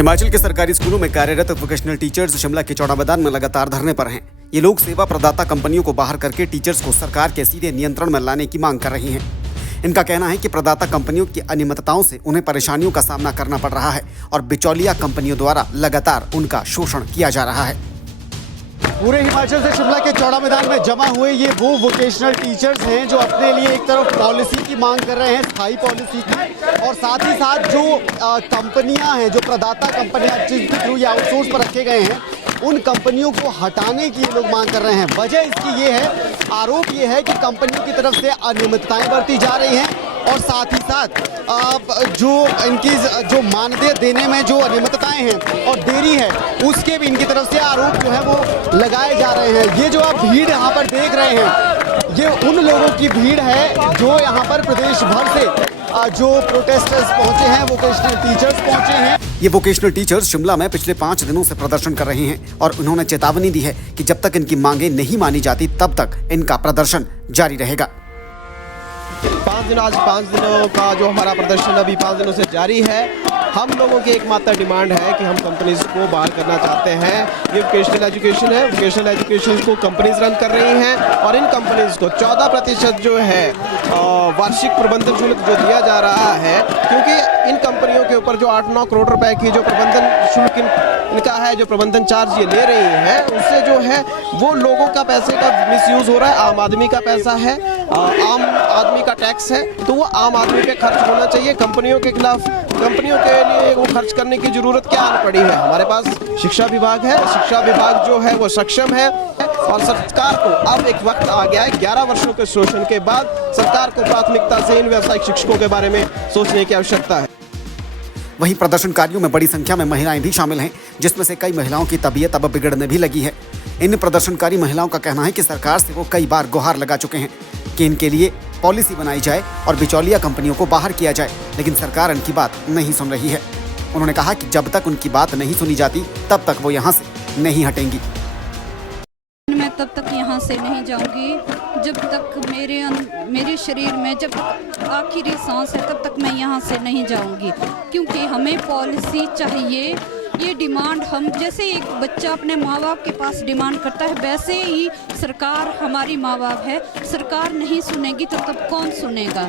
हिमाचल के सरकारी स्कूलों में कार्यरत वोकेशनल टीचर्स शिमला के चौड़ा मैदान में लगातार धरने पर हैं। ये लोग सेवा प्रदाता कंपनियों को बाहर करके टीचर्स को सरकार के सीधे नियंत्रण में लाने की मांग कर रही हैं। इनका कहना है कि प्रदाता कंपनियों की अनियमितताओं से उन्हें परेशानियों का सामना करना पड़ रहा है और बिचौलिया कंपनियों द्वारा लगातार उनका शोषण किया जा रहा है। पूरे हिमाचल से शिमला के चौड़ा मैदान में जमा हुए ये वो वोकेशनल टीचर्स हैं जो अपने लिए एक तरफ पॉलिसी की मांग कर रहे हैं, स्थायी पॉलिसी की, और साथ ही साथ जो कंपनियां हैं, जो प्रदाता कंपनियां जिनके थ्रू ये आउटसोर्स पर रखे गए हैं, उन कंपनियों को हटाने की ये लोग मांग कर रहे हैं। वजह इसकी ये है, आरोप ये है कि कंपनियों की तरफ से अनियमितताएं बरती जा रही हैं और साथ ही साथ जो इनकी जो मानदेय देने में जो अनियमितताएं हैं और देरी है, उसके भी इनकी तरफ से आरोप जो है वो लगाए जा रहे हैं। ये जो आप भीड़ यहाँ पर देख रहे हैं, ये उन लोगों की भीड़ है जो यहाँ पर प्रदेश भर से जो प्रोटेस्टर्स पहुंचे हैं, वोकेशनल टीचर्स पहुंचे हैं। ये वोकेशनल टीचर्स शिमला में पिछले 5 दिनों से प्रदर्शन कर रहे हैं और उन्होंने चेतावनी दी है कि जब तक इनकी मांगे नहीं मानी जाती तब तक इनका प्रदर्शन जारी रहेगा। आज 5 दिनों का जो हमारा प्रदर्शन अभी 5 दिनों से जारी है। हम लोगों की एकमात्र डिमांड है कि हम कंपनीज को बाहर करना चाहते हैं। ये वोकेशनल एजुकेशन है, वोकेशनल एजुकेशन को कंपनीज रन कर रही हैं और इन कंपनीज को 14% जो है वार्षिक प्रबंधन शुल्क जो दिया जा रहा है, क्योंकि इन कंपनियों के ऊपर जो 8-9 करोड़ रुपए की जो प्रबंधन शुल्क इनका है, जो प्रबंधन चार्ज ये ले रही हैं, उससे जो है वो लोगों का पैसे का मिसयूज हो रहा है। आम आदमी का पैसा है, आम आदमी का टैक्स है, तो वो आम आदमी पे खर्च होना चाहिए। कंपनियों के खिलाफ, कंपनियों के लिए वो खर्च करने की जरूरत क्या पड़ी है। हमारे पास शिक्षा विभाग है, शिक्षा विभाग जो है वो सक्षम है और सरकार को अब एक वक्त आ गया है, 11 वर्षों के शोषण के बाद सरकार को प्राथमिकता से इन व्यावसायिक शिक्षकों के बारे में सोचने की आवश्यकता है। वहीं प्रदर्शनकारियों में बड़ी संख्या में महिलाएं भी शामिल हैं, जिसमें से कई महिलाओं की तबीयत अब बिगड़ने भी लगी है। इन प्रदर्शनकारी महिलाओं का कहना है कि सरकार से वो कई बार गुहार लगा चुके हैं कि इनके लिए पॉलिसी बनाई जाए और बिचौलिया कंपनियों को बाहर किया जाए, लेकिन सरकार इनकी बात नहीं सुन रही है। उन्होंने कहा कि जब तक उनकी बात नहीं सुनी जाती तब तक वो यहाँ से नहीं हटेंगी। मैं तब तक यहाँ से नहीं जाऊंगी जब तक मेरे शरीर में जब आखिरी सांस है, तब तक मैं यहाँ से नहीं जाऊंगी, क्योंकि हमें पॉलिसी चाहिए। ये डिमांड हम जैसे एक बच्चा अपने माँ बाप के पास डिमांड करता है, वैसे ही सरकार हमारी माँ बाप है। सरकार नहीं सुनेगी तो तब कौन सुनेगा।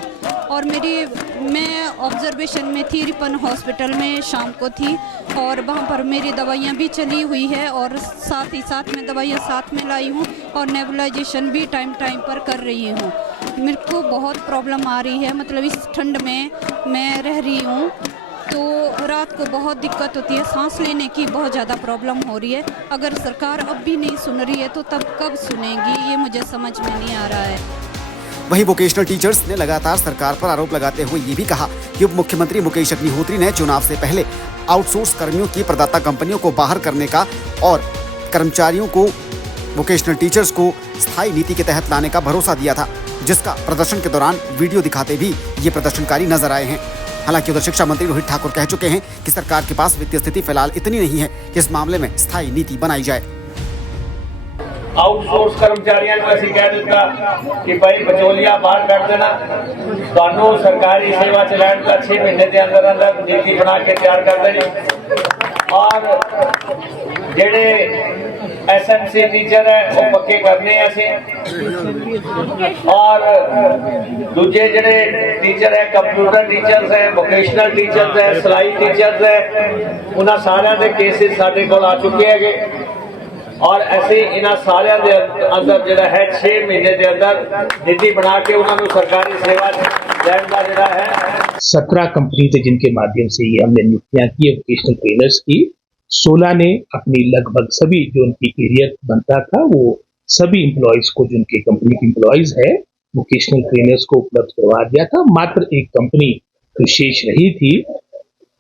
और मैं ऑब्जर्वेशन में थी, रिपन हॉस्पिटल में शाम को थी और वहाँ पर मेरी दवाइयाँ भी चली हुई है और साथ ही साथ मैं दवाइयाँ साथ में लाई हूँ और नेबुलाइजेशन भी टाइम पर कर रही हूँ। मेरे को बहुत प्रॉब्लम आ रही है, मतलब इस ठंड में मैं रह रही हूँ तो रात को बहुत दिक्कत होती है, सांस लेने की बहुत ज़्यादा प्रॉब्लम हो रही है। अगर सरकार अब भी नहीं सुन रही है तो तब कब सुनेगी, ये मुझे समझ में नहीं आ रहा है। वहीं वोकेशनल टीचर्स ने लगातार सरकार पर आरोप लगाते हुए ये भी कहा कि उप मुख्यमंत्री मुकेश अग्निहोत्री ने चुनाव से पहले आउटसोर्स कर्मियों की प्रदाता कंपनियों को बाहर करने का और कर्मचारियों को, वोकेशनल टीचर्स को स्थायी नीति के तहत लाने का भरोसा दिया था, जिसका प्रदर्शन के दौरान वीडियो दिखाते भी ये प्रदर्शनकारी नजर आए हैं। हालांकि उधर शिक्षा मंत्री रोहित ठाकुर कह चुके हैं कि सरकार के पास वित्तीय स्थिति फिलहाल इतनी नहीं है कि इस मामले में स्थायी नीति बनाई जाए। आउटसोर्स कर्मचारियों को ऐसी कह दिता कि भाई बिचौलिया बाहर कर देना, ਤੁਹਾਨੂੰ सरकारी सेवा चलाने का 6 महीने के अंदर अंदर नीति बना के तैयार कर देनी और जेडे SMC टीचर है वो पक्के करने और दूजे जेडे टीचर है, कंप्यूटर टीचर्स है, वोकेशनल टीचर्स है, सिलाई टीचर्स है, उन्होंने सारे के केसेस साडे कोल आ चुके हैं और ऐसे इन्होंने सारे दे अंदर जो है 6 महीने के अंदर नीति बना के उन्होंने सरकारी सेवा लैंड का जो है 17 कंपनी थे जिनके माध्यम से ये हमने नियुक्तियां की है वोकेशनल ट्रेनर्स की। 16 ने अपनी लगभग सभी जो उनकी एरियर बनता था वो सभी एम्प्लॉयज को, जो उनके कंपनी के एम्प्लॉयज है, वोकेशनल ट्रेनर्स को उपलब्ध करवा दिया था। मात्र एक कंपनी शेष रही थी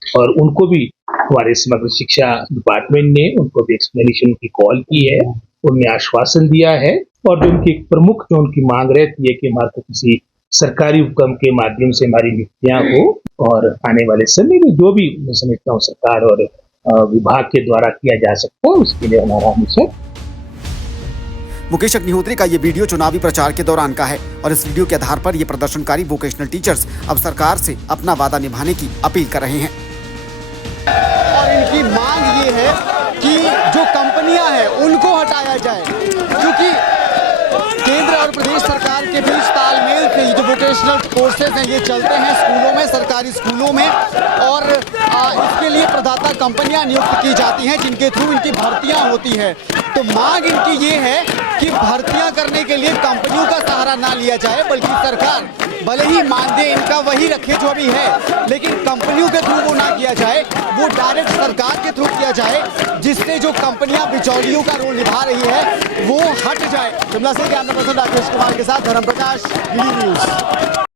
और उनको भी हमारे समग्र शिक्षा डिपार्टमेंट ने उनको भी एक्सप्लेनेशन की कॉल की है, उन्हें आश्वासन दिया है और जो उनकी प्रमुख जो उनकी मांग रहती है कि हमारे को किसी सरकारी उपक्रम के माध्यम से हमारी नियुक्तियां हो और आने वाले समय में जो भी मैं समझता हूँ सरकार और विभाग के द्वारा किया जा सकता है, उसके लिए हमारा हमेशा। मुकेश अग्निहोत्री का ये वीडियो चुनावी प्रचार के दौरान का है और इस वीडियो के आधार पर ये प्रदर्शनकारी वोकेशनल टीचर्स अब सरकार से अपना वादा निभाने की अपील कर रहे हैं। और इनकी कि जो कंपनियां हैं उनको हटाया जाए, क्योंकि केंद्र और प्रदेश सरकार के बीच तालमेल से ये जो वोकेशनल कोर्सेज हैं ये चलते हैं स्कूलों में, सरकारी स्कूलों में, और इसके लिए प्रदाता कंपनियां नियुक्त की जाती हैं जिनके थ्रू इनकी भर्तियां होती है। तो मांग इनकी ये है कि भर्तियां करने के लिए कंपनियों का सहारा ना लिया जाए, बल्कि सरकार भले ही मानदेय इनका वही रखे जो अभी है, लेकिन कंपनियों के थ्रू वो ना किया जाए, वो डायरेक्ट सरकार के थ्रू किया जाए, जिससे जो कंपनियां बिचौलियों का रोल निभा रही है वो हट जाए। शिमला से कैमरा पर्सन राकेश कुमार के साथ धर्म प्रकाश, DD न्यूज।